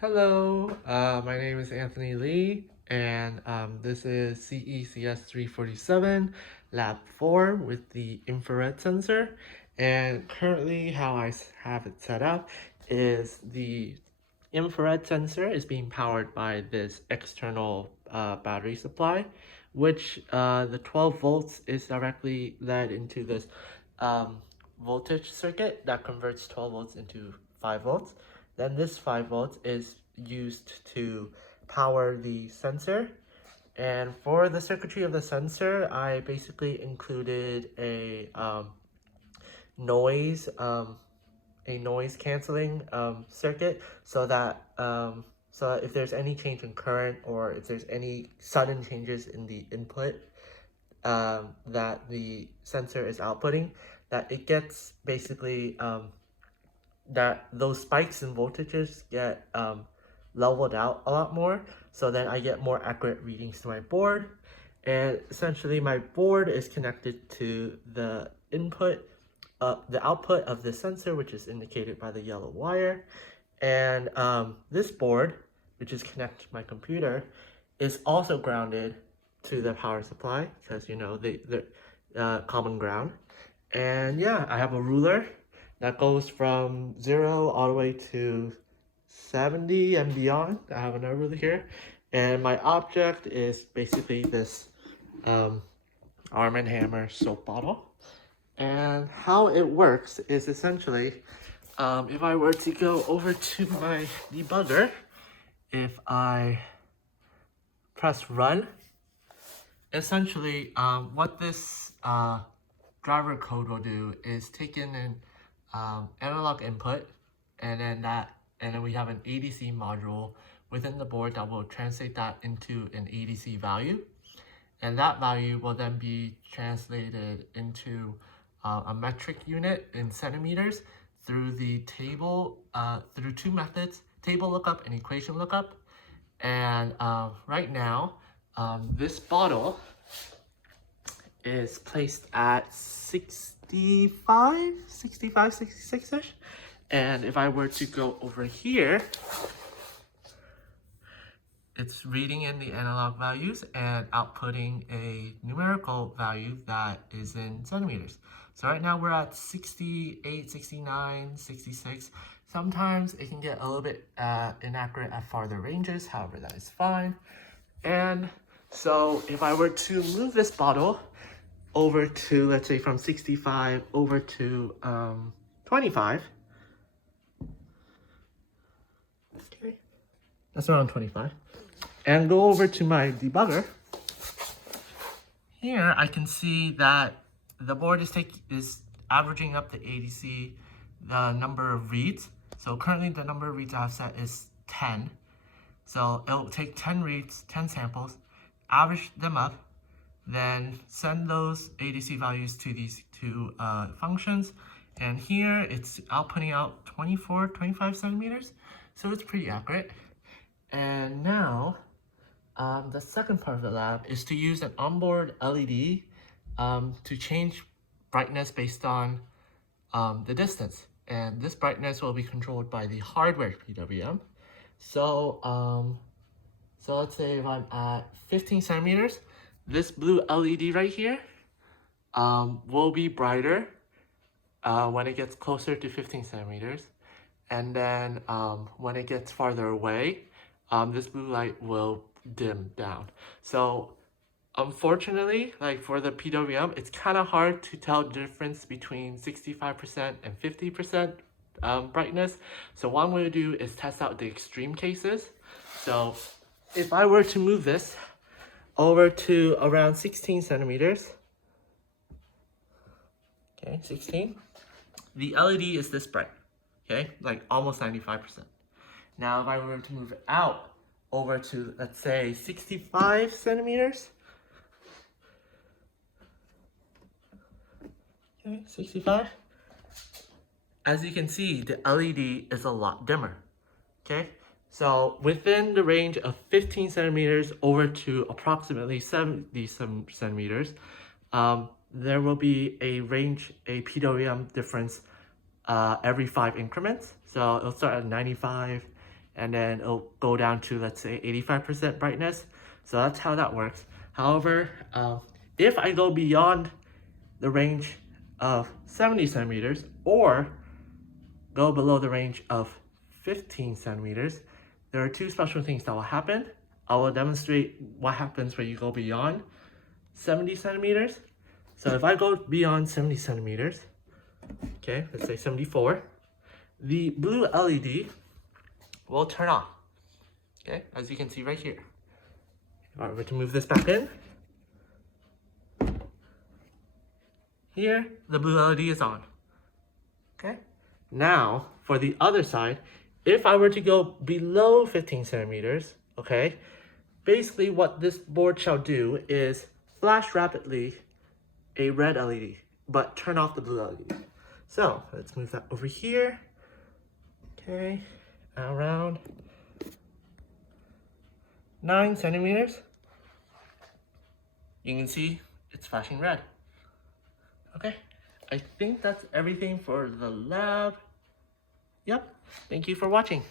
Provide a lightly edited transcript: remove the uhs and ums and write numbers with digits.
Hello, my name is Anthony Lee, and this is CECS 347 Lab 4 with the infrared sensor. And currently, how have it set up is the infrared sensor is being powered by this external battery supply, which the 12 volts is directly led into this um, voltage circuit that converts 12 volts into 5 volts. Then this 5 volts is used to power the sensor. And for the circuitry of the sensor, I basically included noise um, a noise canceling circuit so that if there's any change in current or if there's any sudden changes in the input that the sensor is outputting, that it gets basically that those spikes in voltages get leveled out a lot more, so then I get more accurate readings to my board. And essentially my board is connected to the the output of the sensor, which is indicated by the yellow wire. And this board, which is connected to my computer, is also grounded to the power supply because they're common ground. And yeah, I have a ruler that goes from 0 all the way to 70 and beyond. I have another ruler here. And my object is basically this um, Arm & Hammer soap bottle. And how it works is essentially, if I were to go over to my debugger, if I press run, essentially what this driver code will do is take in an analog input, and then we have an ADC module within the board that will translate that into an ADC value, and that value will then be translated into a metric unit in centimeters through the table, through two methods, table lookup and equation lookup. And right now, this bottle is placed at 65, 66-ish. And if I were to go over here, it's reading in the analog values and outputting a numerical value that is in centimeters. So right now we're at 68, 69, 66. Sometimes it can get a little bit inaccurate at farther ranges, however that is fine. And so if I were to move this bottle over to, let's say from 65 over to 25, okay, that's around 25, and go over to my debugger, here I can see that the board is averaging up the ADC, the number of reads. So currently the number of reads I have set is 10. So it'll take 10 reads, 10 samples, average them up, then send those ADC values to these two functions. And here it's outputting out 24, 25 centimeters. So it's pretty accurate. And now, the second part of the lab is to use an onboard LED to change brightness based on the distance. And this brightness will be controlled by the hardware PWM. So, so let's say if I'm at 15 centimeters, this blue LED right here will be brighter when it gets closer to 15 centimeters. And then when it gets farther away, this blue light will dim down. So unfortunately, like for the PWM, it's kind of hard to tell the difference between 65% and 50% brightness. So what I'm going to do is test out the extreme cases. So if I were to move this over to around 16 centimeters, okay, 16, the LED is this bright, okay, like almost 95%. Now if I were to move it out over to, let's say, 65 centimeters, okay, 65, as you can see, the LED is a lot dimmer, okay? So within the range of 15 centimeters over to approximately 70 centimeters, there will be a PWM difference every 5 increments. So it'll start at 95, and then it'll go down to, let's say, 85% brightness. So that's how that works. However, if I go beyond the range of 70 centimeters or go below the range of 15 centimeters, there are two special things that will happen. I will demonstrate what happens when you go beyond 70 centimeters. So if I go beyond 70 centimeters, okay, let's say 74, the blue LED will turn on, okay, as you can see right here. All right, we're to move this back in. Here, the blue LED is on, okay? Now, for the other side, if I were to go below 15 centimeters, okay, basically what this board shall do is flash rapidly a red LED, but turn off the blue LED. So let's move that over here, okay, around 9 centimeters. You can see it's flashing red. Okay, I think that's everything for the lab. Yep, thank you for watching.